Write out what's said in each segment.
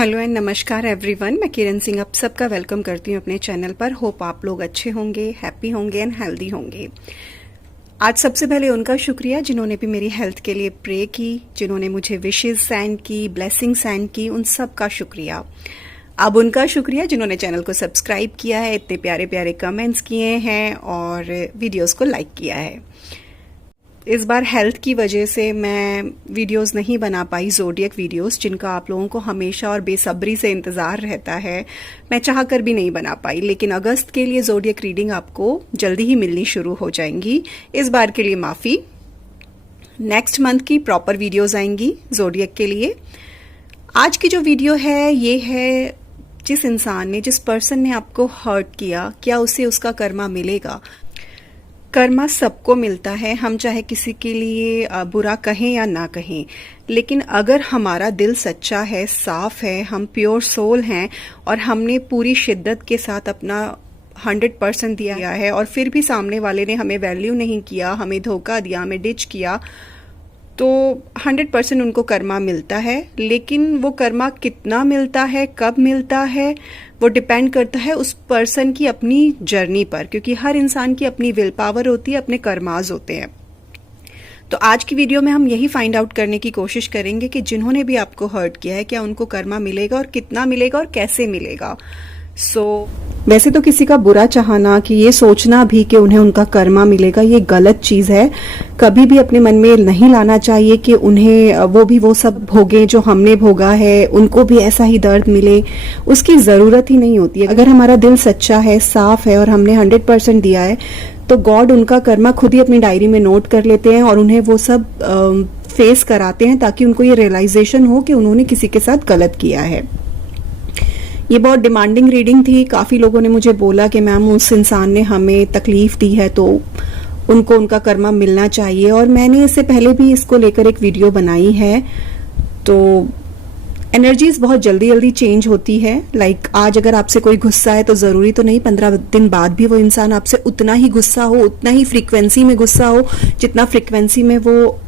Hello and नमस्कार everyone, मैं किरण सिंह आप सबका वेलकम करती हूँ अपने चैनल पर। होप आप लोग अच्छे होंगे, हैप्पी होंगे एंड हेल्दी होंगे। आज सबसे पहले उनका शुक्रिया जिन्होंने भी मेरी हेल्थ के लिए प्रे की, जिन्होंने मुझे विशेज सेंड की, ब्लेसिंग सेंड की, उन सब का शुक्रिया। अब उनका शुक्रिया जिन्होंने चैनल को सब्सक्राइब किया है, इतने प्यारे प्यारे कमेंट्स किए हैं और वीडियोज़ को लाइक किया है। इस बार हेल्थ की वजह से मैं वीडियोस नहीं बना पाई, ज़ोडिएक वीडियोस जिनका आप लोगों को हमेशा और बेसब्री से इंतज़ार रहता है। मैं चाह कर भी नहीं बना पाई, लेकिन अगस्त के लिए ज़ोडिएक रीडिंग आपको जल्दी ही मिलनी शुरू हो जाएंगी। इस बार के लिए माफ़ी। नेक्स्ट मंथ की प्रॉपर वीडियोस आएंगी ज़ोडिएक के लिए। आज की जो वीडियो है ये है, जिस इंसान ने, जिस पर्सन ने आपको हर्ट किया, क्या उसे उसका कर्मा मिलेगा? कर्मा सबको मिलता है, हम चाहे किसी के लिए बुरा कहें या ना कहें, लेकिन अगर हमारा दिल सच्चा है, साफ है, हम प्योर सोल हैं और हमने पूरी शिद्दत के साथ अपना 100% दिया है और फिर भी सामने वाले ने हमें वैल्यू नहीं किया, हमें धोखा दिया, हमें डिच किया, तो 100% उनको कर्मा मिलता है। लेकिन वो कर्मा कितना मिलता है, कब मिलता है, वो डिपेंड करता है उस पर्सन की अपनी जर्नी पर, क्योंकि हर इंसान की अपनी विल पावर होती है, अपने कर्माज होते हैं। तो आज की वीडियो में हम यही फाइंड आउट करने की कोशिश करेंगे कि जिन्होंने भी आपको हर्ट किया है, क्या उनको कर्मा मिलेगा और कितना मिलेगा और कैसे मिलेगा। वैसे तो किसी का बुरा चाहना, कि ये सोचना भी कि उन्हें उनका कर्मा मिलेगा, ये गलत चीज है। कभी भी अपने मन में नहीं लाना चाहिए कि उन्हें वो सब भोगे जो हमने भोगा है, उनको भी ऐसा ही दर्द मिले। उसकी जरूरत ही नहीं होती है। अगर हमारा दिल सच्चा है, साफ है और हमने 100% दिया है, तो गॉड उनका कर्मा खुद ही अपनी डायरी में नोट कर लेते हैं और उन्हें वो सब फेस कराते हैं, ताकि उनको ये रियलाइजेशन हो कि उन्होंने किसी के साथ गलत किया है। ये बहुत डिमांडिंग रीडिंग थी। काफ़ी लोगों ने मुझे बोला कि मैम उस इंसान ने हमें तकलीफ दी है तो उनको उनका कर्मा मिलना चाहिए, और मैंने इससे पहले भी इसको लेकर एक वीडियो बनाई है। तो एनर्जीज बहुत जल्दी जल्दी चेंज होती है। लाइक आज अगर आपसे कोई गुस्सा है तो ज़रूरी तो नहीं 15 दिन बाद भी वो इंसान आपसे उतना ही गुस्सा हो, उतना ही फ्रीक्वेंसी में गुस्सा हो जितना फ्रीक्वेंसी में वो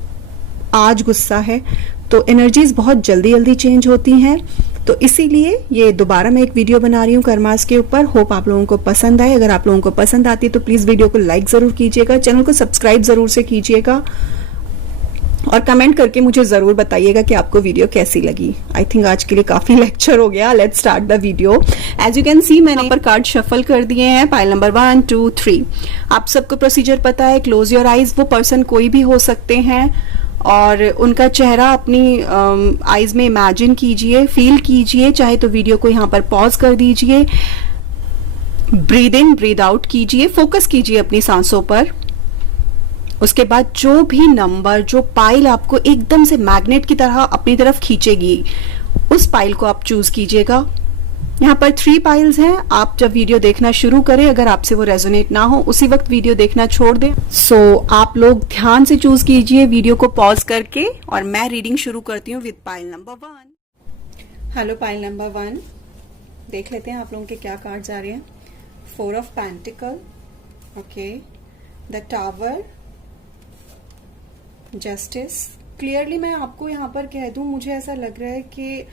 आज गुस्सा है। तो एनर्जीज बहुत जल्दी जल्दी चेंज होती हैं। तो इसीलिए ये दोबारा मैं एक वीडियो बना रही हूँ कर्मास के ऊपर। होप आप लोगों को पसंद आए। अगर आप लोगों को पसंद आती है तो प्लीज वीडियो को लाइक जरूर कीजिएगा, चैनल को सब्सक्राइब जरूर से कीजिएगा और कमेंट करके मुझे जरूर बताइएगा कि आपको वीडियो कैसी लगी। आई थिंक आज के लिए काफी लेक्चर हो गया। Let's start the video. As you can see मैंने यहाँ पर कार्ड शफल कर दिए हैं, पाइल नंबर 1, 2, 3। आप सबको प्रोसीजर पता है। Close your eyes. वो पर्सन कोई भी हो सकते हैं और उनका चेहरा अपनी आईज में इमेजिन कीजिए, फील कीजिए। चाहे तो वीडियो को यहाँ पर पॉज कर दीजिए, ब्रीद इन ब्रीद आउट कीजिए, फोकस कीजिए अपनी सांसों पर। उसके बाद जो भी नंबर, जो पाइल आपको एकदम से मैग्नेट की तरह अपनी तरफ खींचेगी, उस पाइल को आप चूज कीजिएगा। यहाँ पर 3 पाइल्स हैं। आप जब वीडियो देखना शुरू करें, अगर आपसे वो रेजोनेट ना हो, उसी वक्त वीडियो देखना छोड़ दें। आप लोग ध्यान से चूज कीजिए वीडियो को पॉज करके, और मैं रीडिंग शुरू करती हूँ with pile number 1। Hello pile number 1, देख लेते हैं आप लोगों के क्या कार्ड्स आ रहे हैं। 4 of pentacle, okay, the tower, justice. Clearly मैं आपको यहाँ पर कह दूं, मुझे ऐसा लग रहा है कि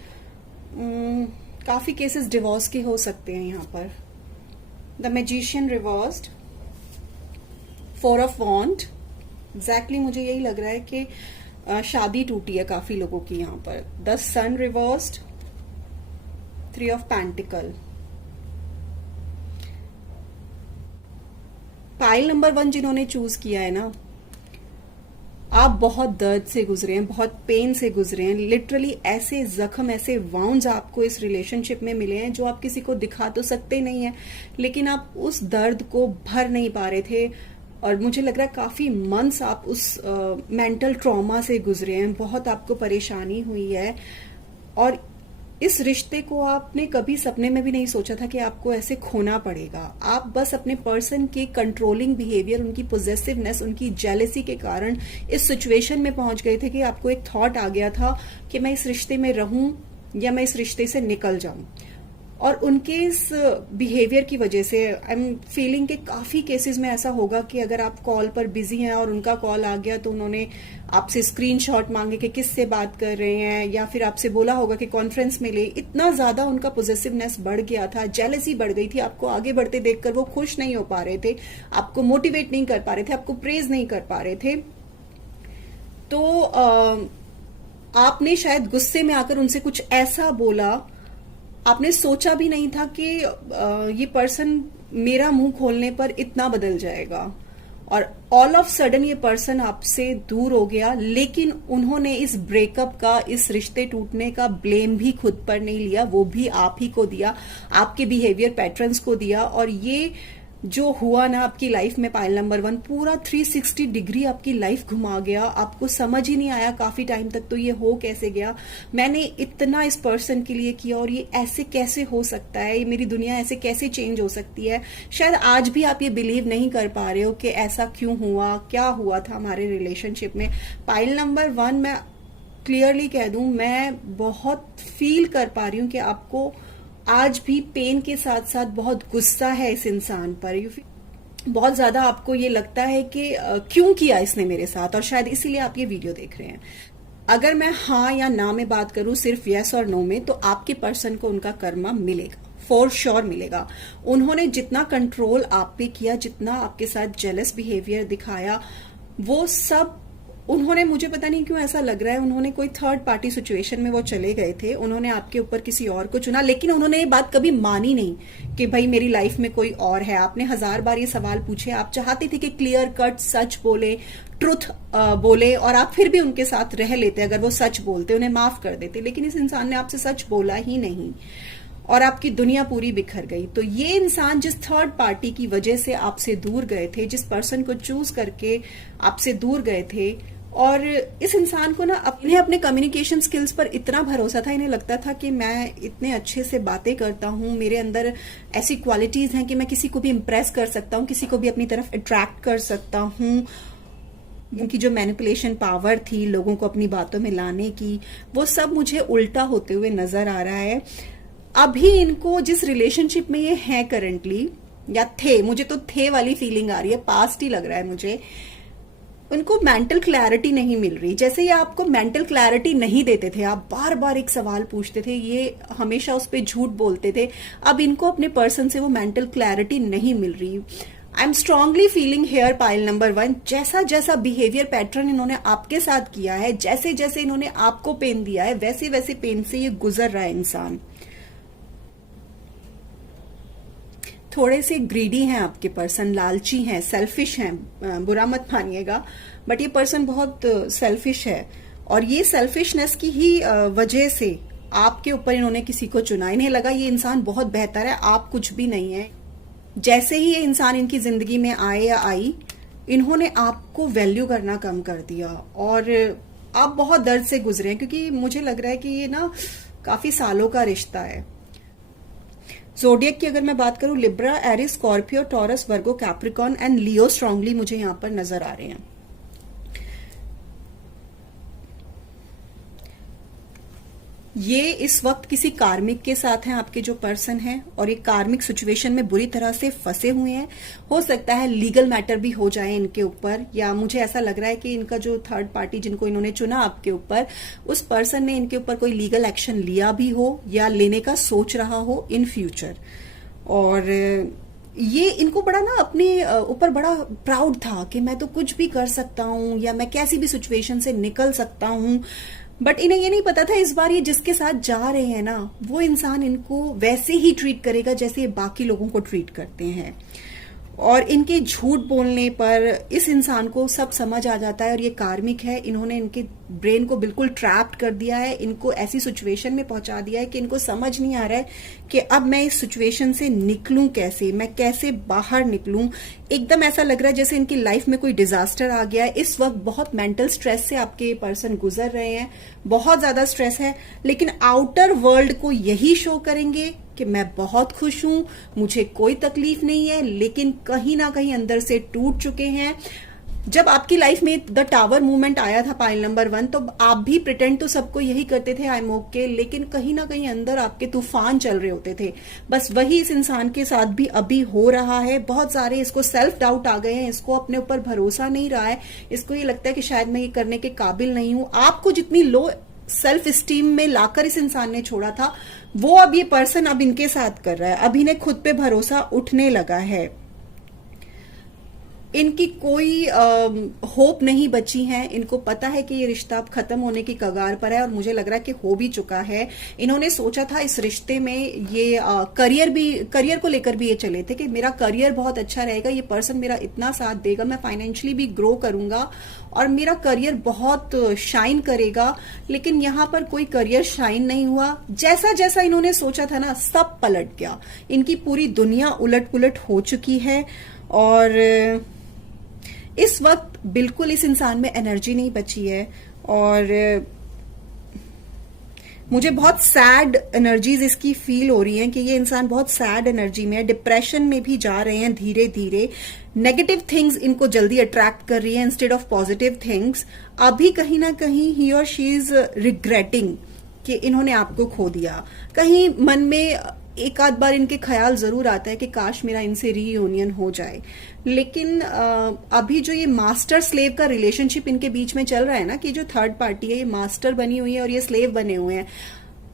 काफी केसेस डिवोर्स के हो सकते हैं यहाँ पर। The magician reversed, 4 of wand. Exactly मुझे यही लग रहा है कि शादी टूटी है काफी लोगों की यहाँ पर। The sun reversed, 3 of pentacle. Pile number 1 जिन्होंने चूज किया है ना, आप बहुत दर्द से गुजरे हैं, बहुत पेन से गुजरे हैं। लिटरली ऐसे जख्म, ऐसे वाउंड्स आपको इस रिलेशनशिप में मिले हैं जो आप किसी को दिखा तो सकते नहीं है, लेकिन आप उस दर्द को भर नहीं पा रहे थे। और मुझे लग रहा है काफी मंथ्स आप उस मेंटल ट्रॉमा से गुजरे हैं, बहुत आपको परेशानी हुई है। और इस रिश्ते को आपने कभी सपने में भी नहीं सोचा था कि आपको ऐसे खोना पड़ेगा। आप बस अपने पर्सन के कंट्रोलिंग बिहेवियर, उनकी पोजेसिवनेस, उनकी जेलेसी के कारण इस सिचुएशन में पहुंच गए थे कि आपको एक थॉट आ गया था कि मैं इस रिश्ते में रहूं या मैं इस रिश्ते से निकल जाऊं। और उनके इस बिहेवियर की वजह से आई एम फीलिंग कि काफी केसेस में ऐसा होगा कि अगर आप कॉल पर बिजी हैं और उनका कॉल आ गया तो उन्होंने आपसे स्क्रीनशॉट मांगे कि किससे बात कर रहे हैं, या फिर आपसे बोला होगा कि कॉन्फ्रेंस में ले। इतना ज्यादा उनका पॉजिटिवनेस बढ़ गया था, जेलसी बढ़ गई थी, आपको आगे बढ़ते देखकर वो खुश नहीं हो पा रहे थे, आपको मोटिवेट नहीं कर पा रहे थे, आपको प्रेज नहीं कर पा रहे थे। तो आपने शायद गुस्से में आकर उनसे कुछ ऐसा बोला, आपने सोचा भी नहीं था कि ये पर्सन मेरा मुंह खोलने पर इतना बदल जाएगा, और ऑल ऑफ सडन ये पर्सन आपसे दूर हो गया। लेकिन उन्होंने इस ब्रेकअप का, इस रिश्ते टूटने का ब्लेम भी खुद पर नहीं लिया, वो भी आप ही को दिया, आपके बिहेवियर पैटर्न्स को दिया। और ये जो हुआ ना आपकी लाइफ में, पाइल नंबर 1 पूरा 360 डिग्री आपकी लाइफ घुमा गया। आपको समझ ही नहीं आया काफी टाइम तक तो ये हो कैसे गया, मैंने इतना इस पर्सन के लिए किया और ये ऐसे कैसे हो सकता है, ये मेरी दुनिया ऐसे कैसे चेंज हो सकती है। शायद आज भी आप ये बिलीव नहीं कर पा रहे हो कि ऐसा क्यों हुआ, क्या हुआ था हमारे रिलेशनशिप में। पाइल नंबर 1 मैं क्लियरली कह दूं, मैं बहुत फील कर पा रही हूं कि आपको आज भी पेन के साथ साथ बहुत गुस्सा है इस इंसान पर। बहुत ज्यादा आपको ये लगता है कि क्यों किया इसने मेरे साथ, और शायद इसीलिए आप ये वीडियो देख रहे हैं। अगर मैं हाँ या ना में बात करूं, सिर्फ यस और नो में, तो आपके पर्सन को उनका कर्मा मिलेगा, फॉर श्योर मिलेगा। उन्होंने जितना कंट्रोल आप पे किया, जितना आपके साथ जेलस बिहेवियर दिखाया, वो सब उन्होंने, मुझे पता नहीं क्यों ऐसा लग रहा है, उन्होंने कोई थर्ड पार्टी सिचुएशन में वो चले गए थे, उन्होंने आपके ऊपर किसी और को चुना। लेकिन उन्होंने ये बात कभी मानी नहीं कि भाई मेरी लाइफ में कोई और है। आपने 1000 बार ये सवाल पूछे, आप चाहते थे कि क्लियर कट सच बोले, ट्रुथ बोले, और आप फिर भी उनके साथ रह लेते, अगर वो सच बोलते उन्हें माफ कर देते। लेकिन इस इंसान ने आपसे सच बोला ही नहीं और आपकी दुनिया पूरी बिखर गई। तो ये इंसान जिस थर्ड पार्टी की वजह से आपसे दूर गए थे, जिस पर्सन को चूज करके आपसे दूर गए थे, और इस इंसान को ना अपने कम्युनिकेशन स्किल्स पर इतना भरोसा था, इन्हें लगता था कि मैं इतने अच्छे से बातें करता हूं, मेरे अंदर ऐसी क्वालिटीज हैं कि मैं किसी को भी इम्प्रेस कर सकता हूं, किसी को भी अपनी तरफ अट्रैक्ट कर सकता हूं। उनकी जो मैनिपुलेशन पावर थी लोगों को अपनी बातों में लाने की, वो सब मुझे उल्टा होते हुए नजर आ रहा है। अभी इनको जिस रिलेशनशिप में ये हैं करंटली, या थे, मुझे तो थे वाली फीलिंग आ रही है, पास्ट ही लग रहा है मुझे, उनको मेंटल क्लैरिटी नहीं मिल रही। जैसे ये आपको मेंटल क्लैरिटी नहीं देते थे, आप बार बार एक सवाल पूछते थे, ये हमेशा उस पर झूठ बोलते थे, अब इनको अपने पर्सन से वो मेंटल क्लैरिटी नहीं मिल रही। I am strongly feeling here pile number 1, जैसा जैसा बिहेवियर पैटर्न इन्होंने आपके साथ किया है, जैसे जैसे इन्होंने आपको पेन दिया है, वैसे वैसे पेन से ये गुजर रहा है इंसान। थोड़े से ग्रीडी हैं आपके पर्सन, लालची हैं, सेल्फिश हैं, बुरा मत मानिएगा, बट ये पर्सन बहुत सेल्फिश है। और ये सेल्फिशनेस की ही वजह से आपके ऊपर इन्होंने किसी को चुना। इन्हें लगा ये इंसान बहुत बेहतर है, आप कुछ भी नहीं है। जैसे ही ये इंसान इनकी जिंदगी में आए या आई, इन्होंने आपको वैल्यू करना कम कर दिया, और आप बहुत दर्द से गुजरे हैं, क्योंकि मुझे लग रहा है कि ये ना काफी सालों का रिश्ता है। ज़ोडिएक की अगर मैं बात करूं, Libra, Aries, Scorpio, Taurus, Virgo, Capricorn and Leo strongly मुझे यहां पर नजर आ रहे हैं। ये इस वक्त किसी कार्मिक के साथ हैं आपके जो पर्सन हैं, और ये कार्मिक सिचुएशन में बुरी तरह से फंसे हुए हैं। हो सकता है लीगल मैटर भी हो जाए इनके ऊपर, या मुझे ऐसा लग रहा है कि इनका जो थर्ड पार्टी जिनको इन्होंने चुना आपके ऊपर, उस पर्सन ने इनके ऊपर कोई लीगल एक्शन लिया भी हो या लेने का सोच रहा हो इन फ्यूचर। और ये इनको बड़ा ना अपने ऊपर बड़ा प्राउड था कि मैं तो कुछ भी कर सकता हूं, या मैं कैसी भी सिचुएशन से निकल सकता हूं। बट इन्हें ये नहीं पता था इस बार ये जिसके साथ जा रहे हैं ना, वो इंसान इनको वैसे ही ट्रीट करेगा जैसे ये बाकी लोगों को ट्रीट करते हैं। और इनके झूठ बोलने पर इस इंसान को सब समझ आ जाता है, और ये कार्मिक है, इन्होंने इनके ब्रेन को बिल्कुल ट्रैप्ड कर दिया है, इनको ऐसी सिचुएशन में पहुंचा दिया है कि इनको समझ नहीं आ रहा है कि अब मैं इस सिचुएशन से निकलूं कैसे, मैं कैसे बाहर निकलूं। एकदम ऐसा लग रहा है जैसे इनकी लाइफ में कोई डिजास्टर आ गया है। इस वक्त बहुत मेंटल स्ट्रेस से आपके पर्सन गुजर रहे हैं, बहुत ज्यादा स्ट्रेस है, लेकिन आउटर वर्ल्ड को यही शो करेंगे कि मैं बहुत खुश हूं, मुझे कोई तकलीफ नहीं है, लेकिन कहीं ना कहीं अंदर से टूट चुके हैं। जब आपकी लाइफ में द टावर मूवमेंट आया था पाइल नंबर 1, तो आप भी प्रिटेंड तो सबको यही करते थे, आई एम ओके, लेकिन कहीं ना कहीं अंदर आपके तूफान चल रहे होते थे। बस वही इस इंसान के साथ भी अभी हो रहा है। बहुत सारे इसको सेल्फ डाउट आ गए हैं, इसको अपने ऊपर भरोसा नहीं रहा है, इसको ये लगता है कि शायद मैं ये करने के काबिल नहीं हूं। आपको जितनी लो सेल्फ स्टीम में लाकर इस इंसान ने छोड़ा था, वो अब ये पर्सन अब इनके साथ कर रहा है। अब इन्हें खुद पे भरोसा उठने लगा है। इनकी कोई होप नहीं बची है। इनको पता है कि ये रिश्ता अब खत्म होने की कगार पर है, और मुझे लग रहा है कि हो भी चुका है। इन्होंने सोचा था इस रिश्ते में ये करियर को लेकर भी ये चले थे कि मेरा करियर बहुत अच्छा रहेगा, ये पर्सन मेरा इतना साथ देगा, मैं फाइनेंशियली भी ग्रो करूंगा और मेरा करियर बहुत शाइन करेगा। लेकिन यहां पर कोई करियर शाइन नहीं हुआ। जैसा जैसा इन्होंने सोचा था ना, सब पलट गया। इनकी पूरी दुनिया उलट पुलट हो चुकी है, और इस वक्त बिल्कुल इस इंसान में एनर्जी नहीं बची है। और मुझे बहुत सैड एनर्जीज इसकी फील हो रही हैं कि ये इंसान बहुत सैड एनर्जी में है, डिप्रेशन में भी जा रहे हैं धीरे धीरे। नेगेटिव थिंग्स इनको जल्दी अट्रैक्ट कर रही है इंस्टेड ऑफ पॉजिटिव थिंग्स। अभी कहीं ना कहीं ही और शी इज रिग्रेटिंग कि इन्होंने आपको खो दिया। कहीं मन में एक आध बार इनके ख्याल जरूर आता है कि काश मेरा इनसे रीयूनियन हो जाए। लेकिन अभी जो ये मास्टर स्लेव का रिलेशनशिप इनके बीच में चल रहा है ना, कि जो थर्ड पार्टी है ये मास्टर बनी हुई है और ये स्लेव बने हुए हैं।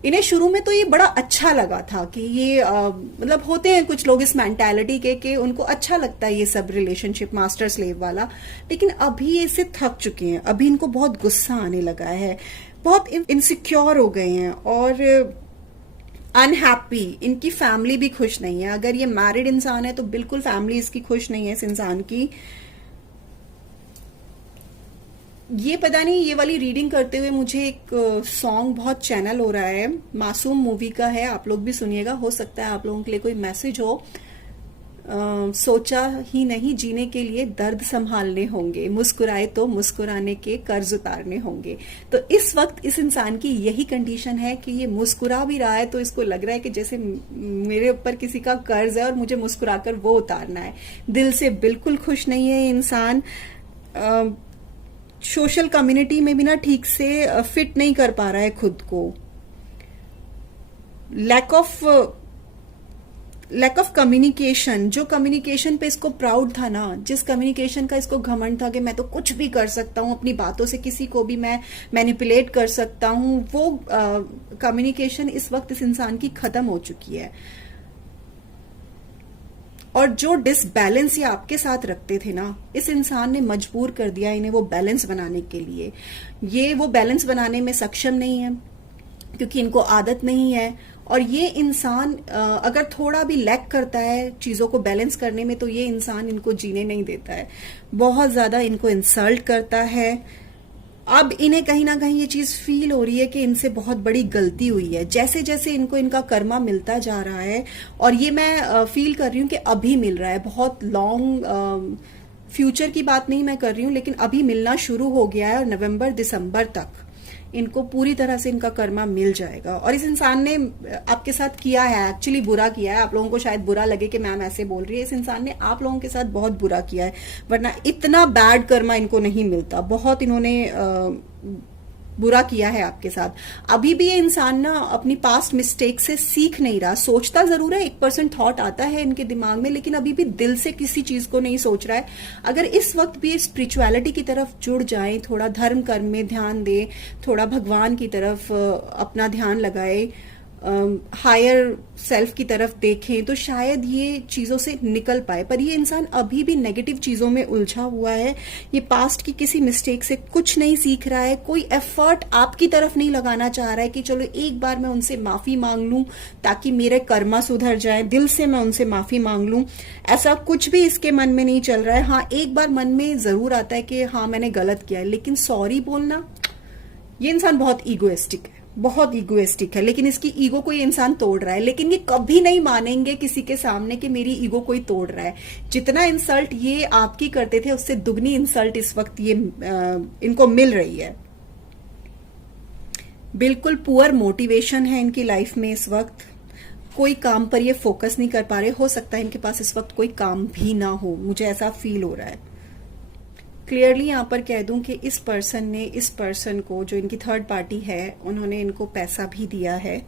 इन्हें शुरू में तो ये बड़ा अच्छा लगा था कि ये मतलब होते हैं कुछ लोग इस मेंटालिटी के कि उनको अच्छा लगता है ये सब रिलेशनशिप मास्टर स्लेव वाला। लेकिन अभी ये इससे थक चुके हैं। अभी इनको बहुत गुस्सा आने लगा है, बहुत इनसिक्योर हो गए हैं और अनहैप्पी। इनकी फैमिली भी खुश नहीं है। अगर ये मैरिड इंसान है तो बिल्कुल फैमिली इसकी खुश नहीं है इस इंसान की। ये पता नहीं, ये वाली रीडिंग करते हुए मुझे एक सॉन्ग बहुत चैनल हो रहा है, मासूम मूवी का है, आप लोग भी सुनिएगा। हो सकता है आप लोगों के लिए कोई मैसेज हो। सोचा ही नहीं जीने के लिए दर्द संभालने होंगे, मुस्कुराए तो मुस्कुराने के कर्ज उतारने होंगे। तो इस वक्त इस इंसान की यही कंडीशन है कि ये मुस्कुरा भी रहा है तो इसको लग रहा है कि जैसे मेरे ऊपर किसी का कर्ज है और मुझे मुस्कुराकर वो उतारना है। दिल से बिल्कुल खुश नहीं है ये इंसान। सोशल कम्युनिटी में भी ना ठीक से फिट नहीं कर पा रहा है खुद को। Lack of communication. जो कम्युनिकेशन पे इसको प्राउड था ना, जिस कम्युनिकेशन का इसको घमंड था कि मैं तो कुछ भी कर सकता हूं, अपनी बातों से किसी को भी मैं मैनिपुलेट कर सकता हूं, वो कम्युनिकेशन इस वक्त इस इंसान की खत्म हो चुकी है। और जो डिसबैलेंस ये आपके साथ रखते थे ना, इस इंसान ने मजबूर कर दिया इन्हें वो बैलेंस बनाने के लिए। ये वो बैलेंस बनाने में सक्षम नहीं है क्योंकि इनको आदत नहीं है। और ये इंसान अगर थोड़ा भी लैक करता है चीजों को बैलेंस करने में, तो ये इंसान इनको जीने नहीं देता है, बहुत ज्यादा इनको इंसल्ट करता है। अब इन्हें कहीं ना कहीं ये चीज फील हो रही है कि इनसे बहुत बड़ी गलती हुई है। जैसे जैसे इनको इनका कर्मा मिलता जा रहा है, और ये मैं फील कर रही हूँ कि अभी मिल रहा है, बहुत लॉन्ग फ्यूचर की बात नहीं मैं कर रही हूँ, लेकिन अभी मिलना शुरू हो गया है और नवंबर दिसंबर तक इनको पूरी तरह से इनका कर्मा मिल जाएगा। और इस इंसान ने आपके साथ किया है, एक्चुअली बुरा किया है। आप लोगों को शायद बुरा लगे कि मैम ऐसे बोल रही है, इस इंसान ने आप लोगों के साथ बहुत बुरा किया है, वरना इतना बैड कर्मा इनको नहीं मिलता। बहुत इन्होंने बुरा किया है आपके साथ। अभी भी ये इंसान ना अपनी पास्ट मिस्टेक से सीख नहीं रहा। सोचता जरूर है, 1% थॉट आता है इनके दिमाग में, लेकिन अभी भी दिल से किसी चीज को नहीं सोच रहा है। अगर इस वक्त भी स्पिरिचुअलिटी की तरफ जुड़ जाए, थोड़ा धर्म कर्म में ध्यान दे, थोड़ा भगवान की तरफ अपना ध्यान लगाए, हायर सेल्फ की तरफ देखें, तो शायद ये चीजों से निकल पाए। पर ये इंसान अभी भी नेगेटिव चीजों में उलझा हुआ है। ये पास्ट की किसी मिस्टेक से कुछ नहीं सीख रहा है, कोई एफर्ट आपकी तरफ नहीं लगाना चाह रहा है कि चलो एक बार मैं उनसे माफी मांग लूं ताकि मेरे कर्मा सुधर जाए, दिल से मैं उनसे माफी मांग लूं। ऐसा कुछ भी इसके मन में नहीं चल रहा है। हाँ, एक बार मन में जरूर आता है कि हाँ मैंने गलत किया है, लेकिन सॉरी बोलना, ये इंसान बहुत ईगोइस्टिक है, बहुत ईगोइस्टिक है। लेकिन इसकी ईगो को ये इंसान तोड़ रहा है, लेकिन ये कभी नहीं मानेंगे किसी के सामने कि मेरी ईगो कोई तोड़ रहा है। जितना इंसल्ट ये आपकी करते थे उससे दुगनी इंसल्ट इस वक्त ये इनको मिल रही है। बिल्कुल पुअर मोटिवेशन है इनकी लाइफ में इस वक्त। कोई काम पर ये फोकस नहीं कर पा रहे। हो सकता है इनके पास इस वक्त कोई काम भी ना हो, मुझे ऐसा फील हो रहा है। क्लियरली यहाँ पर कह दूं कि इस पर्सन ने इस पर्सन को, जो इनकी थर्ड पार्टी है, उन्होंने इनको पैसा भी दिया है।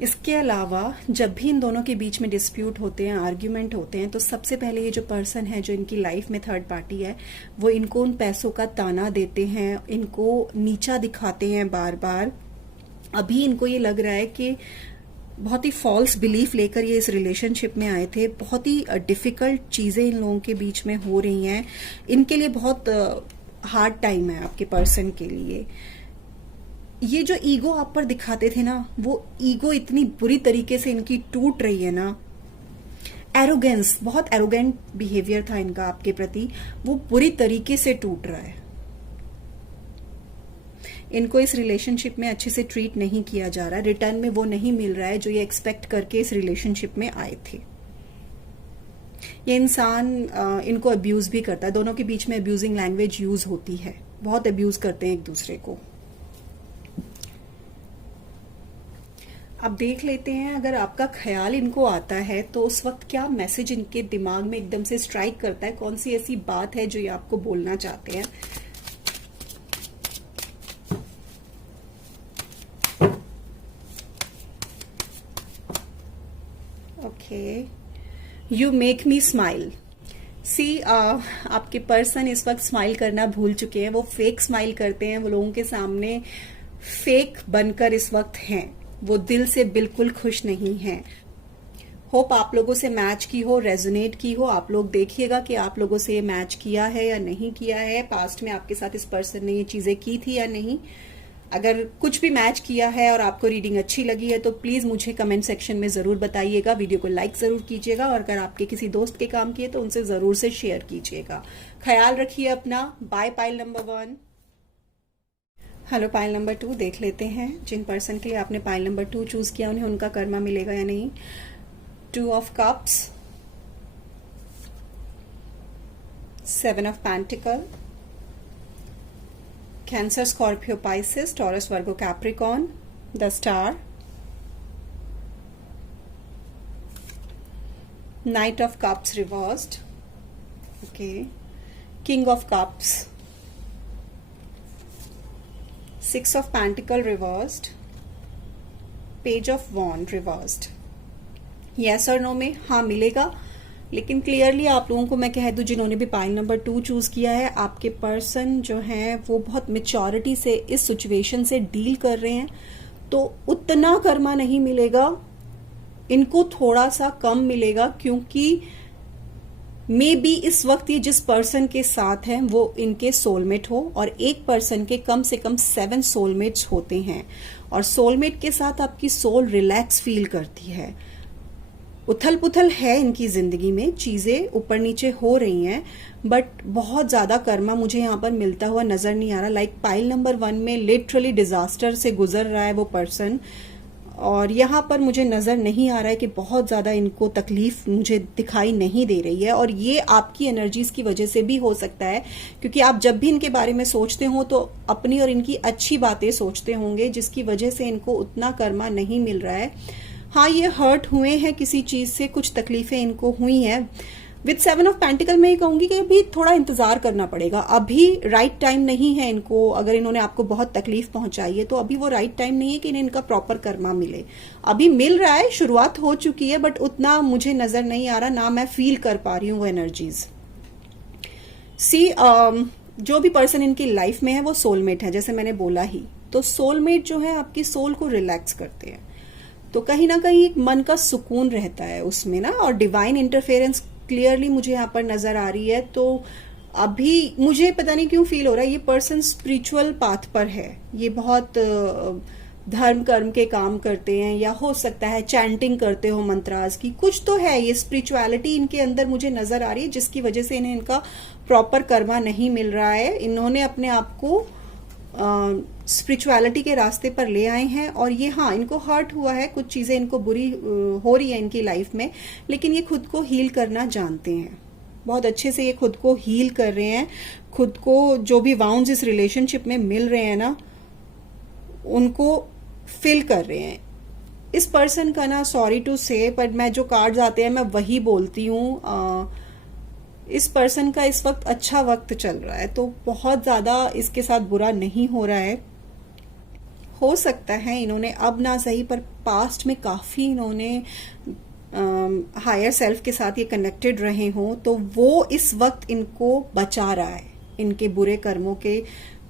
इसके अलावा जब भी इन दोनों के बीच में डिस्प्यूट होते हैं, आर्ग्यूमेंट होते हैं, तो सबसे पहले ये जो पर्सन है, जो इनकी लाइफ में थर्ड पार्टी है, वो इनको उन पैसों का ताना देते हैं, इनको नीचा दिखाते हैं बार बार। अभी इनको ये लग रहा है कि बहुत ही फॉल्स बिलीफ लेकर ये इस रिलेशनशिप में आए थे। बहुत ही डिफिकल्ट चीजें इन लोगों के बीच में हो रही हैं। इनके लिए बहुत हार्ड टाइम है आपके पर्सन के लिए। ये जो ईगो आप पर दिखाते थे ना, वो ईगो इतनी बुरी तरीके से इनकी टूट रही है ना। एरोगेंस, बहुत एरोगेंट बिहेवियर था इनका आपके प्रति, वो बुरी तरीके से टूट रहा है। इनको इस रिलेशनशिप में अच्छे से ट्रीट नहीं किया जा रहा है, रिटर्न में वो नहीं मिल रहा है जो ये एक्सपेक्ट करके इस रिलेशनशिप में आए थे। ये इंसान इनको अब्यूज भी करता है, दोनों के बीच में अब्यूजिंग लैंग्वेज यूज होती है, बहुत अब्यूज करते हैं एक दूसरे को। अब देख लेते हैं, अगर आपका ख्याल इनको आता है तो उस वक्त क्या मैसेज इनके दिमाग में एकदम से स्ट्राइक करता है, कौन सी ऐसी बात है जो ये आपको बोलना चाहते हैं। Okay, you make me smile. See, आपके पर्सन इस वक्त स्माइल करना भूल चुके हैं। वो फेक स्माइल करते हैं, वो लोगों के सामने फेक बनकर इस वक्त हैं, वो दिल से बिल्कुल खुश नहीं हैं। होप आप लोगों से मैच की हो, रेजोनेट की हो। आप लोग देखिएगा कि आप लोगों से ये मैच किया है या नहीं किया है, पास्ट में आपके साथ इस पर्सन ने ये चीजें की थी या नहीं। अगर कुछ भी मैच किया है और आपको रीडिंग अच्छी लगी है तो प्लीज मुझे कमेंट सेक्शन में जरूर बताइएगा। वीडियो को लाइक जरूर कीजिएगा और अगर आपके किसी दोस्त के काम किए तो उनसे जरूर से शेयर कीजिएगा। ख्याल रखिए अपना। Bye pile number 1। Hello pile number 2, देख लेते हैं जिन पर्सन के लिए आपने पाइल नंबर 2 चूज किया उन्हें उनका कर्मा मिलेगा या नहीं। 2 of cups, 7 of pentacle, Cancer, Scorpio, Pisces, Taurus, Virgo, Capricorn, the star, knight of cups reversed, okay, king of cups, 6 of pentacle reversed, page of wand reversed. Yes और no में हाँ मिलेगा, लेकिन क्लियरली आप लोगों को मैं कह दूं, जिन्होंने भी पाइल नंबर 2 चूज किया है, आपके पर्सन जो हैं वो बहुत मैच्योरिटी से इस सिचुएशन से डील कर रहे हैं, तो उतना कर्मा नहीं मिलेगा, इनको थोड़ा सा कम मिलेगा, क्योंकि मे बी इस वक्त ये जिस पर्सन के साथ हैं वो इनके सोलमेट हो, और एक पर्सन के कम से कम 7 सोलमेट्स होते हैं, और सोलमेट के साथ आपकी सोल रिलैक्स फील करती है। उथल पुथल है इनकी जिंदगी में, चीजें ऊपर नीचे हो रही हैं, बट बहुत ज्यादा कर्मा मुझे यहाँ पर मिलता हुआ नजर नहीं आ रहा। लाइक पाइल नंबर 1 में लिटरली डिजास्टर से गुजर रहा है वो पर्सन, और यहाँ पर मुझे नजर नहीं आ रहा है कि बहुत ज्यादा इनको तकलीफ मुझे दिखाई नहीं दे रही है। और ये आपकी एनर्जीज की वजह से भी हो सकता है, क्योंकि आप जब भी इनके बारे में सोचते हो तो अपनी और इनकी अच्छी बातें सोचते होंगे, जिसकी वजह से इनको उतना कर्मा नहीं मिल रहा है। हाँ, ये हर्ट हुए हैं किसी चीज से, कुछ तकलीफें इनको हुई हैं। विद 7 ऑफ पेंटिकल मैं ये कहूंगी कि अभी थोड़ा इंतजार करना पड़ेगा, अभी राइट टाइम नहीं है इनको। अगर इन्होंने आपको बहुत तकलीफ पहुंचाई है तो अभी वो राइट टाइम नहीं है कि इन्हें इनका प्रॉपर कर्मा मिले। अभी मिल रहा है, शुरुआत हो चुकी है, बट उतना मुझे नजर नहीं आ रहा, ना मैं फील कर पा रही हूँ वो एनर्जीज। सी, जो भी पर्सन इनकी लाइफ में है वो सोलमेट है, जैसे मैंने बोला ही। तो सोलमेट जो है आपकी सोल को रिलैक्स करते हैं, तो कहीं ना कहीं एक मन का सुकून रहता है उसमें ना। और डिवाइन इंटरफेरेंस क्लियरली मुझे यहाँ पर नजर आ रही है। तो अभी मुझे पता नहीं क्यों फील हो रहा है ये पर्सन स्पिरिचुअल पाथ पर है, ये बहुत धर्म कर्म के काम करते हैं, या हो सकता है चैंटिंग करते हो मंत्रास की, कुछ तो है, ये स्पिरिचुअलिटी इनके अंदर मुझे नजर आ रही है, जिसकी वजह से इन्हें इनका प्रॉपर कर्मा नहीं मिल रहा है। इन्होंने अपने आप को स्पिरिचुअलिटी के रास्ते पर ले आए हैं, और ये हाँ इनको हर्ट हुआ है, कुछ चीजें इनको बुरी हो रही है इनकी लाइफ में, लेकिन ये खुद को हील करना जानते हैं, बहुत अच्छे से ये खुद को हील कर रहे हैं। खुद को जो भी वाउंड्स इस रिलेशनशिप में मिल रहे हैं ना, उनको फिल कर रहे हैं। इस पर्सन का ना, सॉरी टू से, पर मैं जो कार्ड्स आते हैं मैं वही बोलती हूँ। इस पर्सन का इस वक्त अच्छा वक्त चल रहा है, तो बहुत ज्यादा इसके साथ बुरा नहीं हो रहा है। हो सकता है इन्होंने अब ना सही पर पास्ट में काफी इन्होंने हायर सेल्फ के साथ ये कनेक्टेड रहे हों, तो वो इस वक्त इनको बचा रहा है, इनके बुरे कर्मों के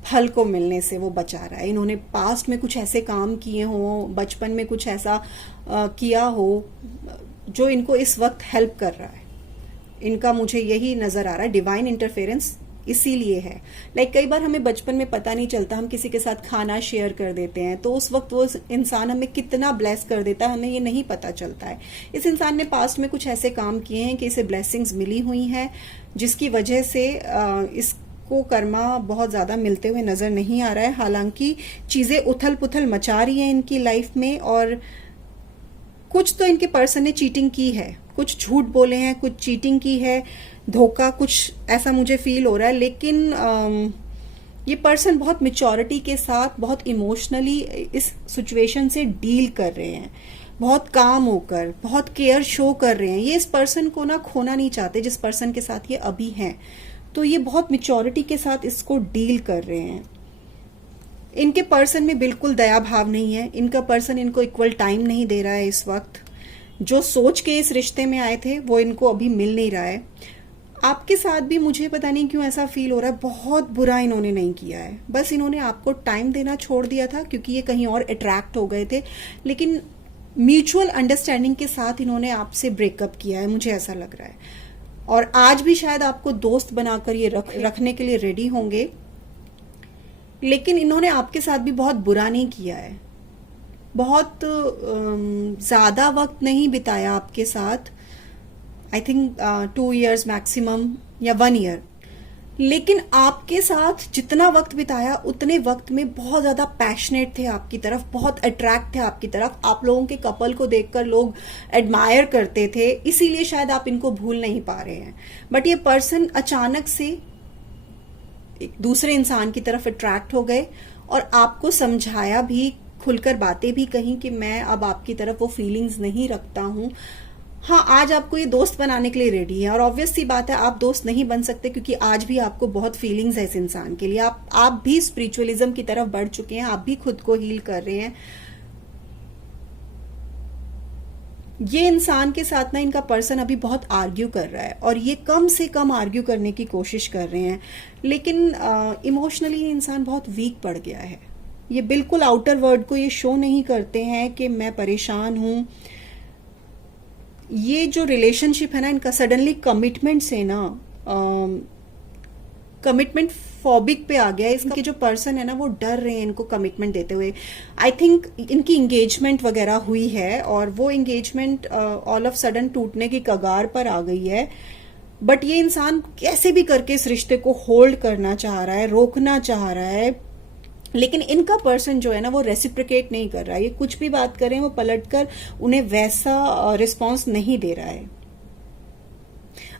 फल को मिलने से वो बचा रहा है। इन्होंने पास्ट में कुछ ऐसे काम किए हों, बचपन में कुछ ऐसा किया हो जो इनको इस वक्त हेल्प कर रहा है। इनका मुझे यही नजर आ रहा है, डिवाइन इंटरफेरेंस इसीलिए है। कई बार हमें बचपन में पता नहीं चलता, हम किसी के साथ खाना शेयर कर देते हैं तो उस वक्त वो इंसान हमें कितना ब्लेस कर देता है, हमें ये नहीं पता चलता है। इस इंसान ने पास्ट में कुछ ऐसे काम किए हैं कि इसे ब्लेसिंग्स मिली हुई हैं, जिसकी वजह से इसको कर्मा बहुत ज्यादा मिलते हुए नजर नहीं आ रहा है। हालांकि चीजें उथल पुथल मचा रही हैं इनकी लाइफ में, और कुछ तो इनके पर्सन ने चीटिंग की है, कुछ झूठ बोले हैं, कुछ चीटिंग की है, धोखा, कुछ ऐसा मुझे फील हो रहा है। लेकिन ये पर्सन बहुत मेच्योरिटी के साथ, बहुत इमोशनली इस सिचुएशन से डील कर रहे हैं, बहुत काम होकर, बहुत केयर शो कर रहे हैं। ये इस पर्सन को ना खोना नहीं चाहते जिस पर्सन के साथ ये अभी हैं, तो ये बहुत मेच्योरिटी के साथ इसको डील कर रहे हैं। इनके पर्सन में बिल्कुल दया भाव नहीं है, इनका पर्सन इनको इक्वल टाइम नहीं दे रहा है इस वक्त। जो सोच के इस रिश्ते में आए थे वो इनको अभी मिल नहीं रहा है। आपके साथ भी मुझे पता नहीं क्यों ऐसा फील हो रहा है, बहुत बुरा इन्होंने नहीं किया है, बस इन्होंने आपको टाइम देना छोड़ दिया था क्योंकि ये कहीं और अट्रैक्ट हो गए थे। लेकिन म्यूचुअल अंडरस्टैंडिंग के साथ इन्होंने आपसे ब्रेकअप किया है, मुझे ऐसा लग रहा है। और आज भी शायद आपको दोस्त बनाकर ये रखने के लिए रेडी होंगे, लेकिन इन्होंने आपके साथ भी बहुत बुरा नहीं किया है। बहुत ज्यादा वक्त नहीं बिताया आपके साथ, आई थिंक 2 years मैक्सिमम या 1 year। लेकिन आपके साथ जितना वक्त बिताया उतने वक्त में बहुत ज्यादा पैशनेट थे आपकी तरफ, बहुत अट्रैक्ट थे आपकी तरफ। आप लोगों के कपल को देखकर लोग एडमायर करते थे, इसीलिए शायद आप इनको भूल नहीं पा रहे हैं। बट ये पर्सन अचानक से एक दूसरे इंसान की तरफ अट्रैक्ट हो गए और आपको समझाया भी, खुलकर बातें भी कही कि मैं अब आपकी तरफ वो फीलिंग्स नहीं रखता हूं। हाँ, आज आपको ये दोस्त बनाने के लिए रेडी है, और ऑब्वियस सी बात है आप दोस्त नहीं बन सकते क्योंकि आज भी आपको बहुत फीलिंग्स है इस इंसान के लिए। आप भी स्पिरिचुअलिज्म की तरफ बढ़ चुके हैं, आप भी खुद को हील कर रहे हैं। ये इंसान के साथ ना इनका पर्सन अभी बहुत आर्ग्यू कर रहा है, और ये कम से कम आर्ग्यू करने की कोशिश कर रहे हैं। लेकिन इमोशनली इंसान बहुत वीक पड़ गया है। ये बिल्कुल आउटर वर्ड को ये शो नहीं करते हैं कि मैं परेशान हूं। ये जो रिलेशनशिप है ना इनका, सडनली कमिटमेंट से ना कमिटमेंट फॉबिक पे आ गया है। इसके जो पर्सन है ना वो डर रहे हैं इनको कमिटमेंट देते हुए। आई थिंक इनकी एंगेजमेंट वगैरह हुई है और वो एंगेजमेंट ऑल ऑफ सडन टूटने की कगार पर आ गई है। बट ये इंसान कैसे भी करके इस रिश्ते को होल्ड करना चाह रहा है, रोकना चाह रहा है, लेकिन इनका पर्सन जो है ना वो रेसिप्रिकेट नहीं कर रहा है। ये कुछ भी बात करें वो पलटकर उन्हें वैसा रिस्पॉन्स नहीं दे रहा है।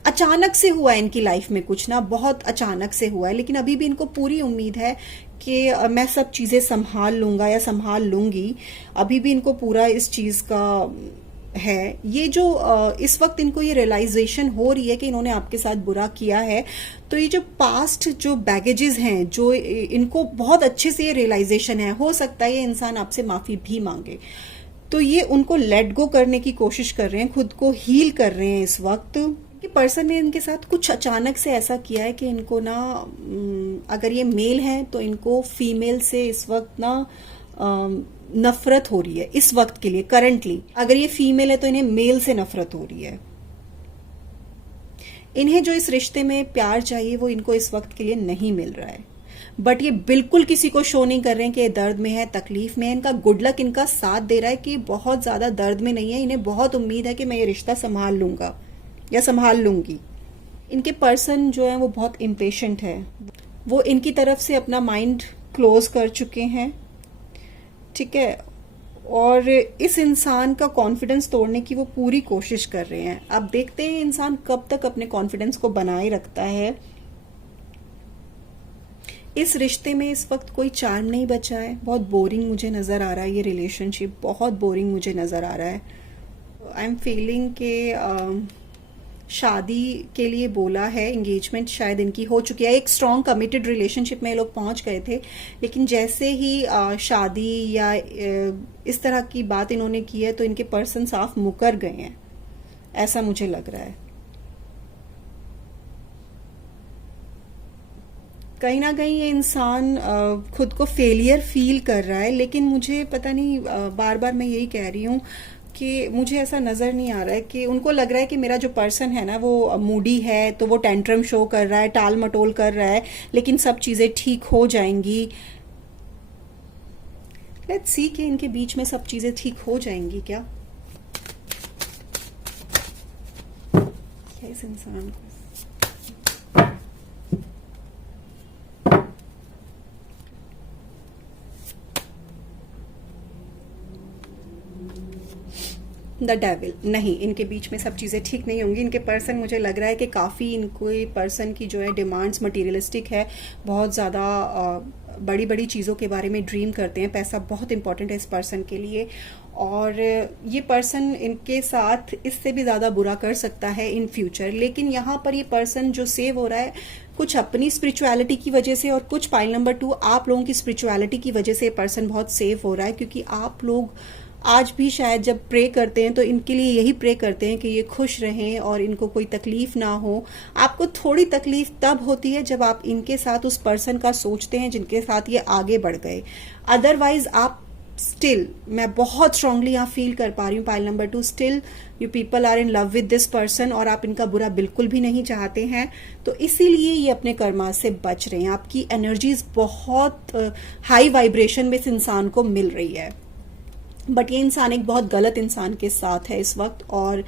अचानक से हुआ है इनकी लाइफ में कुछ ना, बहुत अचानक से हुआ है, लेकिन अभी भी इनको पूरी उम्मीद है कि मैं सब चीजें संभाल लूंगा या संभाल लूंगी। अभी भी इनको पूरा इस चीज का है। ये जो इस वक्त इनको ये रियलाइजेशन हो रही है कि इन्होंने आपके साथ बुरा किया है, तो ये जो पास्ट जो बैगेजेस हैं, जो इनको बहुत अच्छे से ये रियलाइजेशन है। हो सकता है ये इंसान आपसे माफी भी मांगे, तो ये उनको लेट गो करने की कोशिश कर रहे हैं, खुद को हील कर रहे हैं इस वक्त। कि पर्सन ने इनके साथ कुछ अचानक से ऐसा किया है कि इनको ना, अगर ये मेल है तो इनको फीमेल से इस वक्त ना नफरत हो रही है इस वक्त के लिए, करंटली। अगर ये फीमेल है तो इन्हें मेल से नफरत हो रही है। इन्हें जो इस रिश्ते में प्यार चाहिए वो इनको इस वक्त के लिए नहीं मिल रहा है। बट ये बिल्कुल किसी को शो नहीं कर रहे हैं कि ये दर्द में है, तकलीफ में है। इनका गुड लक इनका साथ दे रहा है कि बहुत ज्यादा दर्द में नहीं है। इन्हें बहुत उम्मीद है कि मैं ये रिश्ता संभाल लूंगा या संभाल लूंगी। इनके पर्सन जो है वो बहुत इम्पेशेंट है, वो इनकी तरफ से अपना माइंड क्लोज कर चुके हैं, ठीक है। और इस इंसान का कॉन्फिडेंस तोड़ने की वो पूरी कोशिश कर रहे हैं। अब देखते हैं इंसान कब तक अपने कॉन्फिडेंस को बनाए रखता है। इस रिश्ते में इस वक्त कोई चार्म नहीं बचा है। बहुत बोरिंग मुझे नजर आ रहा है ये रिलेशनशिप, बहुत बोरिंग मुझे नजर आ रहा है। आई एम फीलिंग के शादी के लिए बोला है, एंगेजमेंट शायद इनकी हो चुकी है, एक स्ट्रॉन्ग कमिटेड रिलेशनशिप में ये लोग पहुंच गए थे, लेकिन जैसे ही शादी या इस तरह की बात इन्होंने की है तो इनके पर्सन साफ मुकर गए हैं, ऐसा मुझे लग रहा है। कहीं ना कहीं ये इंसान खुद को फेलियर फील कर रहा है, लेकिन मुझे पता नहीं, बार बार मैं यही कह रही हूँ कि मुझे ऐसा नज़र नहीं आ रहा है कि उनको लग रहा है कि मेरा जो पर्सन है ना वो मूडी है, तो वो टेंट्रम शो कर रहा है, टाल मटोल कर रहा है, लेकिन सब चीज़ें ठीक हो जाएंगी। लेट्स सी कि इनके बीच में सब चीज़ें ठीक हो जाएंगी क्या इस इंसान को। द डेविल, नहीं, इनके बीच में सब चीज़ें ठीक नहीं होंगी। इनके पर्सन, मुझे लग रहा है कि काफ़ी इनको पर्सन की जो है डिमांड्स मटीरियलिस्टिक है, बहुत ज़्यादा बड़ी बड़ी चीज़ों के बारे में ड्रीम करते हैं। पैसा बहुत इंपॉर्टेंट है इस पर्सन के लिए, और ये पर्सन इनके साथ इससे भी ज़्यादा बुरा कर सकता है इन फ्यूचर। लेकिन यहाँ पर ये पर्सन जो सेव हो रहा है कुछ अपनी स्पिरिचुअलिटी की वजह से, और कुछ पाइल नंबर 2 आप लोगों की स्पिरिचुअलिटी की वजह से ये पर्सन बहुत सेव हो रहा है, क्योंकि आप लोग आज भी शायद जब प्रे करते हैं तो इनके लिए यही प्रे करते हैं कि ये खुश रहें और इनको कोई तकलीफ ना हो। आपको थोड़ी तकलीफ तब होती है जब आप इनके साथ उस पर्सन का सोचते हैं जिनके साथ ये आगे बढ़ गए, अदरवाइज आप स्टिल, मैं बहुत स्ट्रांगली यहाँ फील कर पा रही हूँ pile number 2, still you people are in love with this person, और आप इनका बुरा बिल्कुल भी नहीं चाहते हैं। तो इसीलिए ये अपने कर्मा से बच रहे हैं। आपकी एनर्जीज बहुत हाई वाइब्रेशन में इस इंसान को मिल रही है, बट ये इंसान एक बहुत गलत इंसान के साथ है इस वक्त, और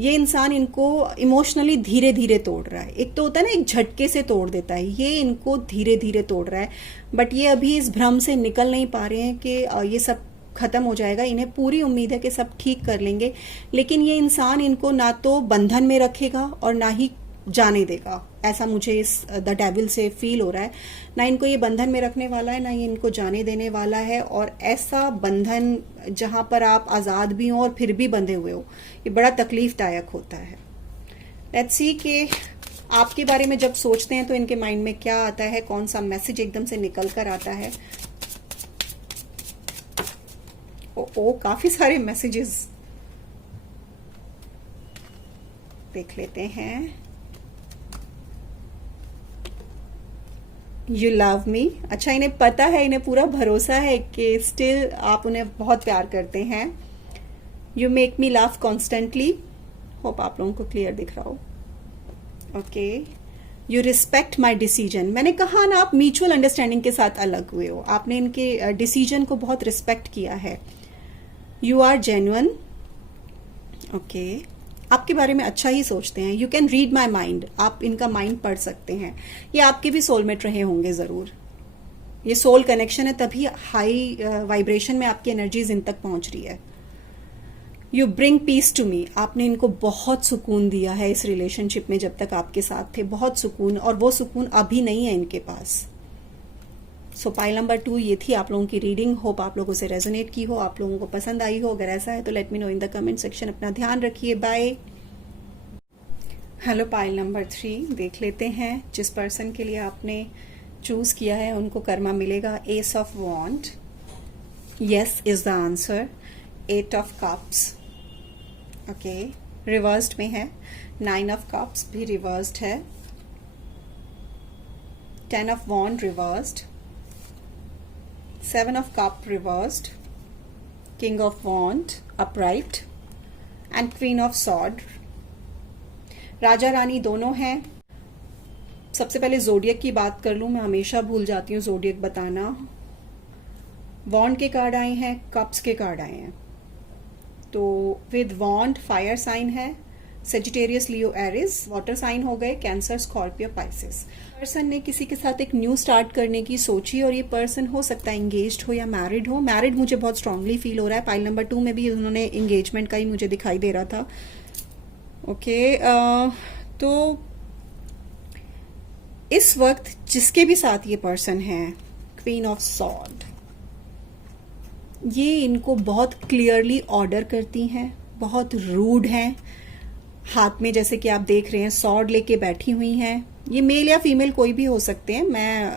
ये इंसान इनको इमोशनली धीरे धीरे तोड़ रहा है। एक तो होता है ना, एक झटके से तोड़ देता है, ये इनको धीरे धीरे तोड़ रहा है, बट ये अभी इस भ्रम से निकल नहीं पा रहे हैं कि ये सब खत्म हो जाएगा। इन्हें पूरी उम्मीद है कि सब ठीक कर लेंगे, लेकिन ये इंसान इनको ना तो बंधन में रखेगा और ना ही जाने देगा, ऐसा मुझे इस द डेविल से फील हो रहा है। ना इनको ये बंधन में रखने वाला है, ना ये इनको जाने देने वाला है। और ऐसा बंधन जहां पर आप आज़ाद भी हो और फिर भी बंधे हुए हो, ये बड़ा तकलीफदायक होता है। लेट्स सी कि आपके बारे में जब सोचते हैं तो इनके माइंड में क्या आता है, कौन सा मैसेज एकदम से निकल कर आता है। ओ काफी सारे मैसेजेस देख लेते हैं। यू लव मी, अच्छा, इन्हें पता है, इन्हें पूरा भरोसा है कि स्टिल आप उन्हें बहुत प्यार करते हैं। You make me laugh constantly, hope आप लोगों को क्लियर दिख रहा हो। Okay, you respect my decision, मैंने कहा ना, आप म्यूचुअल अंडरस्टैंडिंग के साथ अलग हुए हो, आपने इनके डिसीजन को बहुत रिस्पेक्ट किया है। यू आर जेन्युइन, ओके, आपके बारे में अच्छा ही सोचते हैं। You can read my mind, आप इनका माइंड पढ़ सकते हैं। ये आपके भी सोलमेट रहे होंगे ज़रूर, ये सोल कनेक्शन है, तभी हाई वाइब्रेशन में आपकी एनर्जीज इन तक पहुंच रही है। You bring peace to me, आपने इनको बहुत सुकून दिया है इस रिलेशनशिप में जब तक आपके साथ थे, बहुत सुकून, और वो सुकून अभी नहीं है इनके पास। सो पाइल नंबर 2 ये थी आप लोगों की रीडिंग। होप आप लोगों से रेजोनेट की हो, आप लोगों को पसंद आई हो। अगर ऐसा है तो let me know in the comment section. अपना ध्यान रखिए, बाय। हेलो, पाइल नंबर 3 देख लेते हैं। जिस पर्सन के लिए आपने चूज किया है उनको कर्मा मिलेगा। Ace of wand, yes is the answer. 8 of cups, okay, reversed में है। 9 ऑफ कप्स भी रिवर्स्ड है। 10 of wand reversed. 7 of cup reversed, king of wand upright and queen of sword। Raja Rani दोनों हैं। सबसे पहले जोडियक की बात कर लूं, मैं हमेशा भूल जाती हूँ जोडियक बताना। वॉन्ड के कार्ड आए हैं, कप्स के कार्ड आए हैं। तो विद वॉन्ड फायर साइन है, सेजिटेरियस, लियो, एरिस। वाटर साइन हो गए, कैंसर, स्कॉर्पियो, पाइसेस। पर्सन ने किसी के साथ एक न्यू स्टार्ट करने की सोची, और ये पर्सन हो सकता है एंगेज्ड हो या मैरिड हो। मैरिड मुझे बहुत स्ट्रांगली फील हो रहा है। पाइल नंबर 2 में भी उन्होंने एंगेजमेंट का ही मुझे दिखाई दे रहा था। ओके, तो इस वक्त जिसके भी साथ ये पर्सन है, क्वीन ऑफ सॉर्ड, ये इनको बहुत क्लियरली ऑर्डर करती हैं, बहुत रूड हैं, हाथ में जैसे कि आप देख रहे हैं सॉर्ड लेके बैठी हुई हैं। ये मेल या फीमेल कोई भी हो सकते हैं, मैं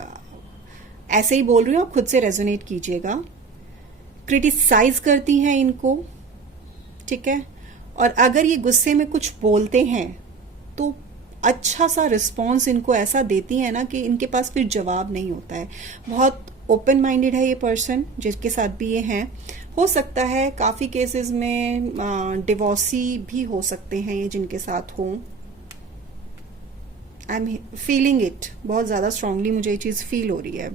ऐसे ही बोल रही हूँ, आप खुद से रेजोनेट कीजिएगा। क्रिटिसाइज करती हैं इनको, ठीक है। और अगर ये गुस्से में कुछ बोलते हैं तो अच्छा सा रिस्पॉन्स इनको ऐसा देती है ना कि इनके पास फिर जवाब नहीं होता है। बहुत ओपन माइंडेड है ये पर्सन जिसके साथ भी ये हैं। हो सकता है काफ़ी केसेस में डिवोर्सी भी हो सकते हैं ये जिनके साथ हों। आई एम फीलिंग इट, बहुत ज़्यादा स्ट्रांगली मुझे ये चीज़ फील हो रही है।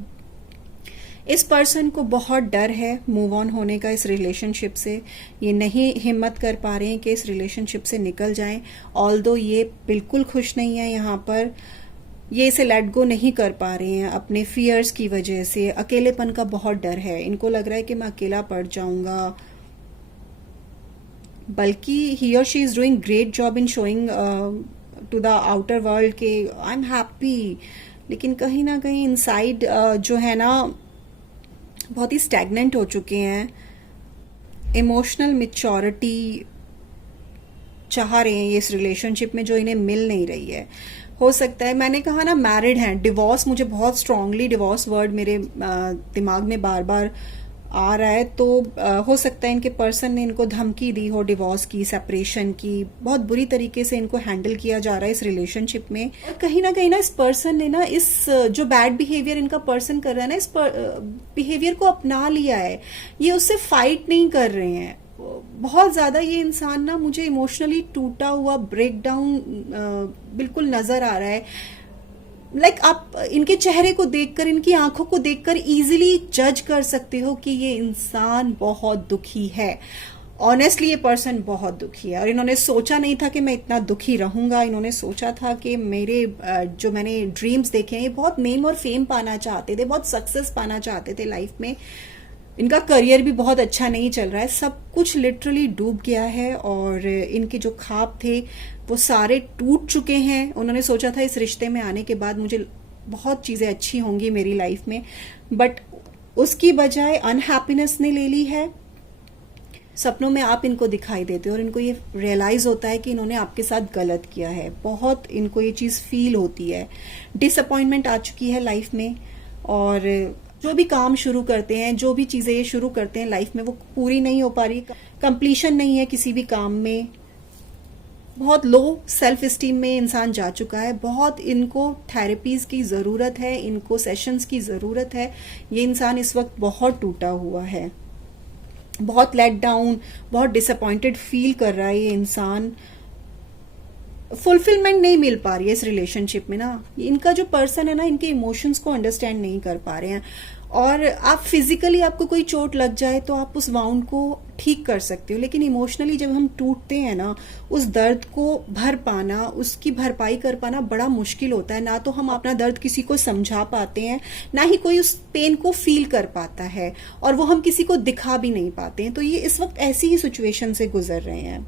इस पर्सन को बहुत डर है मूव ऑन होने का इस रिलेशनशिप से। ये नहीं हिम्मत कर पा रहे हैं कि इस रिलेशनशिप से निकल जाएं। ऑल्दो ये बिल्कुल खुश नहीं है यहाँ पर, ये इसे लेट गो नहीं कर पा रहे हैं अपने फियर्स की वजह से। अकेलेपन का बहुत डर है, इनको लग रहा है कि मैं अकेला पड़ जाऊंगा। बल्कि ही और she is doing great job in showing to the outer world के आई एम हैप्पी, लेकिन कहीं ना कहीं इनसाइड जो है ना बहुत ही स्टैग्नेंट हो चुके हैं। इमोशनल मैच्योरिटी चाह रहे हैं ये इस रिलेशनशिप में, जो इन्हें मिल नहीं रही है। हो सकता है, मैंने कहा ना मैरिड हैं, डिवोर्स, मुझे बहुत स्ट्रांगली डिवोर्स वर्ड मेरे दिमाग में बार बार आ रहा है। तो हो सकता है इनके पर्सन ने इनको धमकी दी हो डिवोर्स की, सेपरेशन की, बहुत बुरी तरीके से इनको हैंडल किया जा रहा है इस रिलेशनशिप में। और कहीं ना इस पर्सन ने ना इस जो बैड बिहेवियर इनका पर्सन कर रहा है ना, इस बिहेवियर को अपना लिया है। ये उससे फाइट नहीं कर रहे हैं बहुत ज्यादा। ये इंसान ना मुझे इमोशनली टूटा हुआ, ब्रेक डाउन बिल्कुल नजर आ रहा है। लाइक आप इनके चेहरे को देखकर, इनकी आंखों को देखकर इजीली जज कर सकते हो कि ये इंसान बहुत दुखी है। ऑनेस्टली ये पर्सन बहुत दुखी है और इन्होंने सोचा नहीं था कि मैं इतना दुखी रहूंगा। इन्होंने सोचा था कि मेरे जो मैंने ड्रीम्स देखे हैं, ये बहुत नेम और फेम पाना चाहते थे, बहुत सक्सेस पाना चाहते थे लाइफ में। इनका करियर भी बहुत अच्छा नहीं चल रहा है, सब कुछ लिटरली डूब गया है और इनके जो ख्वाब थे वो सारे टूट चुके हैं। उन्होंने सोचा था इस रिश्ते में आने के बाद मुझे बहुत चीजें अच्छी होंगी मेरी लाइफ में, बट उसकी बजाय अनहैप्पीनेस ने ले ली है। सपनों में आप इनको दिखाई देते हो और इनको ये रियलाइज होता है कि इन्होंने आपके साथ गलत किया है। बहुत इनको ये चीज फील होती है, डिसअपॉइंटमेंट आ चुकी है लाइफ में। और जो भी काम शुरू करते हैं, जो भी चीजें ये शुरू करते हैं लाइफ में, वो पूरी नहीं हो पा रही, कंप्लीशन नहीं है किसी भी काम में। बहुत लो सेल्फ स्टीम में इंसान जा चुका है। बहुत इनको थेरेपीज की जरूरत है, इनको सेशंस की जरूरत है। ये इंसान इस वक्त बहुत टूटा हुआ है, बहुत लेट डाउन, बहुत डिसअपॉइंटेड फील कर रहा है ये इंसान। फुलफिलमेंट नहीं मिल पा रही है इस रिलेशनशिप में ना। इनका जो पर्सन है ना, इनके इमोशंस को अंडरस्टैंड नहीं कर पा रहे हैं। और आप फिजिकली, आपको कोई चोट लग जाए तो आप उस वाउंड को ठीक कर सकते हो, लेकिन इमोशनली जब हम टूटते हैं ना, उस दर्द को भर पाना, उसकी भरपाई कर पाना बड़ा मुश्किल होता है। ना तो हम अपना दर्द किसी को समझा पाते हैं, ना ही कोई उस पेन को फील कर पाता है, और वो हम किसी को दिखा भी नहीं पाते हैं। तो ये इस वक्त ऐसी ही सिचुएशन से गुजर रहे हैं।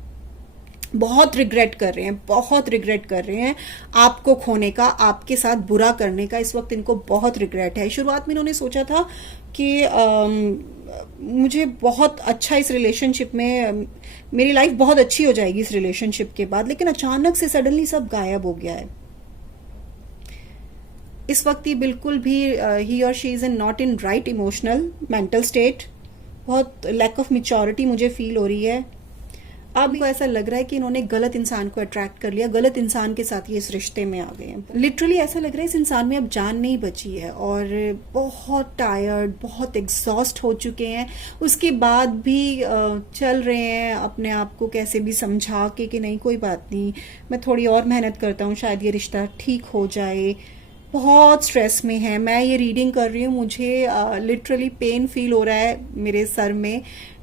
बहुत रिग्रेट कर रहे हैं, बहुत रिग्रेट कर रहे हैं आपको खोने का, आपके साथ बुरा करने का। इस वक्त इनको बहुत रिग्रेट है। शुरुआत में इन्होंने सोचा था कि मुझे बहुत अच्छा इस रिलेशनशिप में, मेरी लाइफ बहुत अच्छी हो जाएगी इस रिलेशनशिप के बाद, लेकिन अचानक से सडनली सब गायब हो गया है। इस वक्त ये बिल्कुल भी ही और she is in not in right emotional mental state. बहुत लैक ऑफ मैच्योरिटी मुझे फील हो रही है। अब को ऐसा लग रहा है कि इन्होंने गलत इंसान को अट्रैक्ट कर लिया, गलत इंसान के साथ ये इस रिश्ते में आ गए हैं। लिटरली ऐसा लग रहा है इस इंसान में अब जान नहीं बची है और बहुत टायर्ड, बहुत एग्जॉस्ट हो चुके हैं। उसके बाद भी चल रहे हैं अपने आप को कैसे भी समझा के कि नहीं कोई बात नहीं, मैं थोड़ी और मेहनत करता हूँ, शायद ये रिश्ता ठीक हो जाए। बहुत स्ट्रेस में है। मैं ये रीडिंग कर रही हूँ, मुझे लिटरली पेन फील हो रहा है मेरे सर में।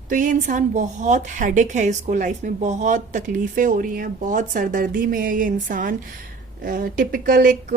तो ये इंसान बहुत हेडेक है, इसको लाइफ में बहुत तकलीफें हो रही हैं, बहुत सरदर्दी में है ये इंसान। टिपिकल एक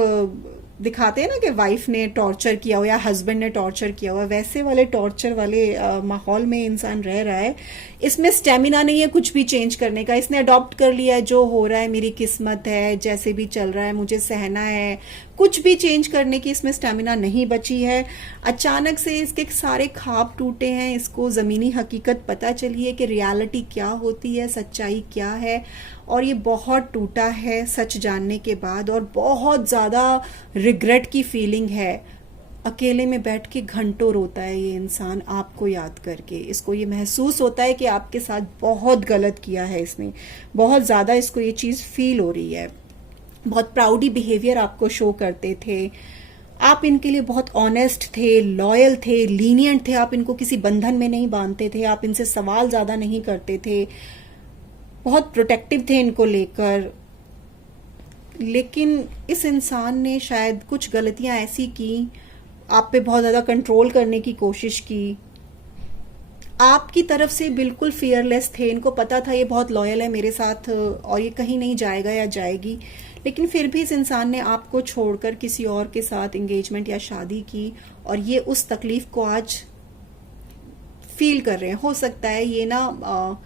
दिखाते हैं ना कि वाइफ ने टॉर्चर किया हो या हस्बैंड ने टॉर्चर किया हुआ, वैसे वाले टॉर्चर वाले माहौल में इंसान रह रहा है। इसमें स्टेमिना नहीं है कुछ भी चेंज करने का। इसने अडॉप्ट कर लिया है, जो हो रहा है मेरी किस्मत है, जैसे भी चल रहा है मुझे सहना है, कुछ भी चेंज करने की इसमें स्टेमिना नहीं बची है। अचानक से इसके सारे ख्वाब टूटे हैं, इसको ज़मीनी हकीकत पता चली है कि रियलिटी क्या होती है, सच्चाई क्या है, और ये बहुत टूटा है सच जानने के बाद, और बहुत ज़्यादा रिग्रेट की फीलिंग है। अकेले में बैठ के घंटों रोता है ये इंसान आपको याद करके। इसको ये महसूस होता है कि आपके साथ बहुत गलत किया है इसने, बहुत ज़्यादा इसको ये चीज़ फील हो रही है। बहुत प्राउडी बिहेवियर आपको शो करते थे, आप इनके लिए बहुत ऑनेस्ट थे, लॉयल थे, लीनियंट थे, आप इनको किसी बंधन में नहीं बांधते थे, आप इनसे सवाल ज़्यादा नहीं करते थे, बहुत प्रोटेक्टिव थे इनको लेकर। लेकिन इस इंसान ने शायद कुछ गलतियां ऐसी की, आप पे बहुत ज़्यादा कंट्रोल करने की कोशिश की, आपकी तरफ से बिल्कुल फियरलेस थे, इनको पता था ये बहुत लॉयल है मेरे साथ और ये कहीं नहीं जाएगा या जाएगी, लेकिन फिर भी इस इंसान ने आपको छोड़कर किसी और के साथ एंगेजमेंट या शादी की, और ये उस तकलीफ को आज फील कर रहे हैं। हो सकता है ये ना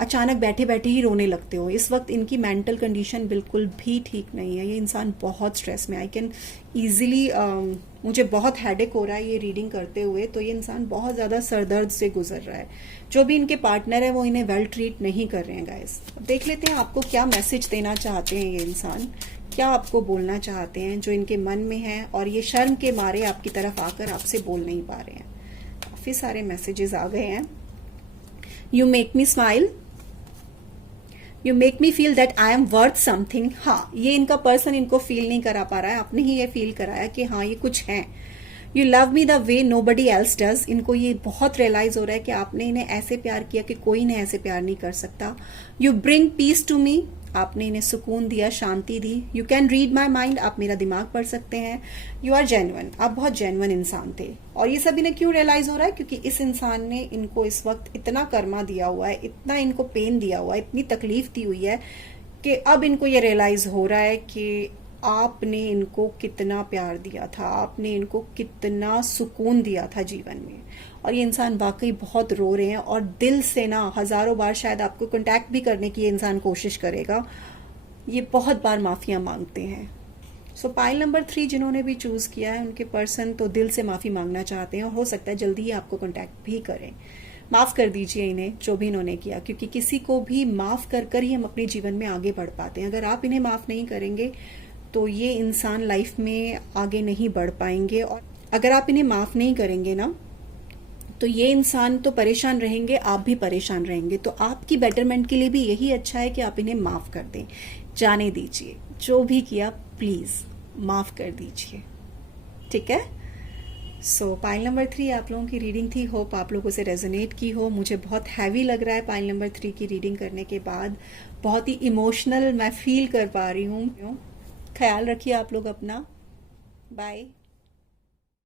अचानक बैठे बैठे ही रोने लगते हो। इस वक्त इनकी मेंटल कंडीशन बिल्कुल भी ठीक नहीं है, ये इंसान बहुत स्ट्रेस में। आई कैन ईजिली, मुझे बहुत हेडेक हो रहा है ये रीडिंग करते हुए, तो ये इंसान बहुत ज़्यादा सरदर्द से गुजर रहा है। जो भी इनके पार्टनर है वो इन्हें वेल ट्रीट नहीं कर रहे हैं गाइस। देख लेते हैं आपको क्या मैसेज देना चाहते हैं ये इंसान, क्या आपको बोलना चाहते हैं जो इनके मन में है, और ये शर्म के मारे आपकी तरफ आकर आपसे बोल नहीं पा रहे हैं। काफ़ी सारे मैसेजेस आ गए हैं। You make me smile, you make me feel that I am worth something. हाँ, ये इनका पर्सन इनको फील नहीं करा पा रहा है, आपने ही ये फील कराया कि हाँ ये कुछ है। You love me the way nobody else does, इनको ये बहुत रियलाइज हो रहा है कि आपने इन्हें ऐसे प्यार किया कि कोई इन्हें ऐसे प्यार नहीं कर सकता। You bring peace to me, आपने इन्हें सुकून दिया, शांति दी। You can read my mind, आप मेरा दिमाग पढ़ सकते हैं। यू आर जेन्युइन, आप बहुत जेन्युइन इंसान थे। और ये सब इन्हें क्यों रियलाइज हो रहा है? क्योंकि इस इंसान ने इनको इस वक्त इतना कर्मा दिया हुआ है, इतना इनको पेन दिया हुआ है, इतनी तकलीफ दी हुई है कि अब इनको ये रियलाइज हो रहा है कि आपने इनको कितना प्यार दिया था, आपने इनको कितना सुकून दिया था जीवन में। और ये इंसान वाकई बहुत रो रहे हैं, और दिल से ना हजारों बार शायद आपको कांटेक्ट भी करने की ये इंसान कोशिश करेगा। ये बहुत बार माफिया मांगते हैं। सो पाइल नंबर 3 जिन्होंने भी चूज किया है, उनके पर्सन तो दिल से माफी मांगना चाहते हैं, और हो सकता है जल्दी ही आपको कांटेक्ट भी करें। माफ कर दीजिए इन्हें जो भी इन्होंने किया, क्योंकि किसी को भी माफ कर कर ही हम अपने जीवन में आगे बढ़ पाते हैं। अगर आप इन्हें माफ नहीं करेंगे तो ये इंसान लाइफ में आगे नहीं बढ़ पाएंगे, और अगर आप इन्हें माफ नहीं करेंगे ना तो ये इंसान तो परेशान रहेंगे, आप भी परेशान रहेंगे। तो आपकी बेटरमेंट के लिए भी यही अच्छा है कि आप इन्हें माफ कर दें, जाने दीजिए। जो भी किया प्लीज माफ कर दीजिए, ठीक है। सो पाइल नंबर 3 आप लोगों की रीडिंग थी। होप आप लोगों से रेजोनेट की हो। मुझे बहुत हैवी लग रहा है पाइल नंबर 3 की रीडिंग करने के बाद, बहुत ही इमोशनल मैं फील कर पा रही हूँ। ख्याल रखिए आप लोग अपना। बाय।